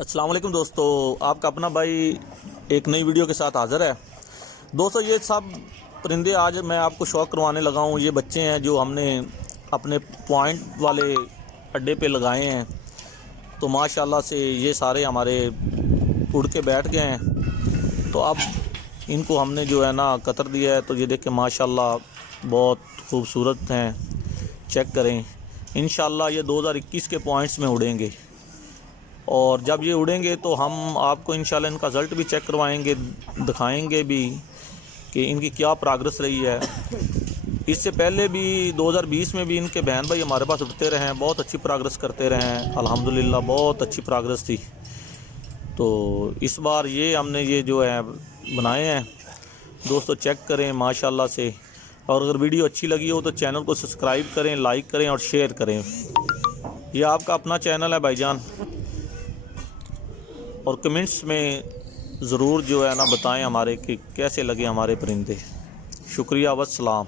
अस्सलाम वालेकुम दोस्तों, आपका अपना भाई एक नई वीडियो के साथ हाज़िर है। दोस्तों ये सब परिंदे आज मैं आपको शौक करवाने लगा हूँ। ये बच्चे हैं जो हमने अपने पॉइंट वाले अड्डे पे लगाए हैं, तो माशाल्लाह से ये सारे हमारे उड़ के बैठ गए हैं। तो अब इनको हमने जो है ना कतर दिया है, तो ये देखें माशाल्लाह बहुत खूबसूरत हैं। चेक करें, इंशाल्लाह ये 2021 के पॉइंट्स में उड़ेंगे और जब ये उड़ेंगे तो हम आपको इंशाल्लाह इनका रिज़ल्ट भी चेक करवाएंगे, दिखाएंगे भी कि इनकी क्या प्रोग्रेस रही है। इससे पहले भी 2020 में भी इनके बहन भाई हमारे पास उड़ते रहे हैं, बहुत अच्छी प्रोग्रेस करते रहे हैं, अल्हम्दुलिल्लाह बहुत अच्छी प्रोग्रेस थी। तो इस बार ये हमने ये जो है बनाए हैं दोस्तों, चेक करें माशाल्लाह से। और अगर वीडियो अच्छी लगी हो तो चैनल को सब्सक्राइब करें, लाइक करें और शेयर करें। ये आपका अपना चैनल है भाईजान। और कमेंट्स में ज़रूर जो है ना बताएं हमारे कि कैसे लगे हमारे परिंदे। शुक्रिया, वस्सलाम।